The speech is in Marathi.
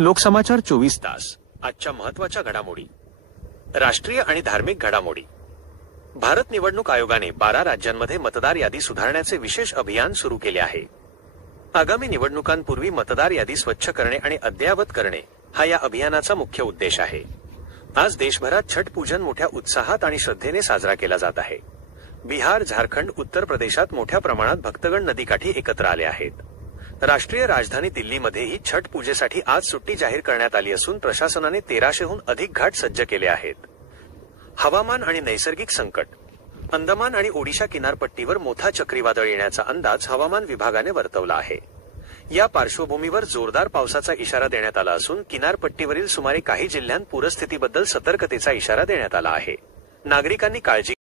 लोकसमाचार 24 तास आजच्या महत्त्वाच्या घडामोडी, राष्ट्रीय आणि धार्मिक घडामोडी। भारत निवडणूक आयोगाने 12 राज्यांमध्ये मतदार यादी सुधारण्याचे विशेष अभियान सुरू केले आहे। आगामी निवडणुकांपूर्वी मतदार यादी स्वच्छ करणे आणि अद्ययावत करणे हा या अभियानाचा मुख्य उद्देश आहे। आज देशभरात छठ पूजन मोठ्या उत्साहात आणि श्रद्धेने साजरा केला जात आहे। बिहार, झारखंड, उत्तर प्रदेशात मोठ्या प्रमाणात भक्तगण नदीकाठी एकत्र आले आहेत। राष्ट्रीय राजधानी दिल्लीमध्येही छठ पूजेसाठी आज सुट्टी जाहीर करण्यात आली असून प्रशासनाने 1300हून अधिक घाट सज्ज केले आहेत। हवामान आणि नैसर्गिक संकट, अंदमान आणि ओडिशा किनारपट्टीवर मोठा चक्रीवादळ येण्याचा अंदाज हवामान विभागाने वर्तवला आहे। या पार्श्वभूमीवर जोरदार पावसाचा इशारा देण्यात आला असून किनारपट्टीवरील सुमारे काही जिल्ह्यांत पूरस्थितीबद्दल सतर्कतेचा इशारा देण्यात आला आहे। नागरिकांनी काळजी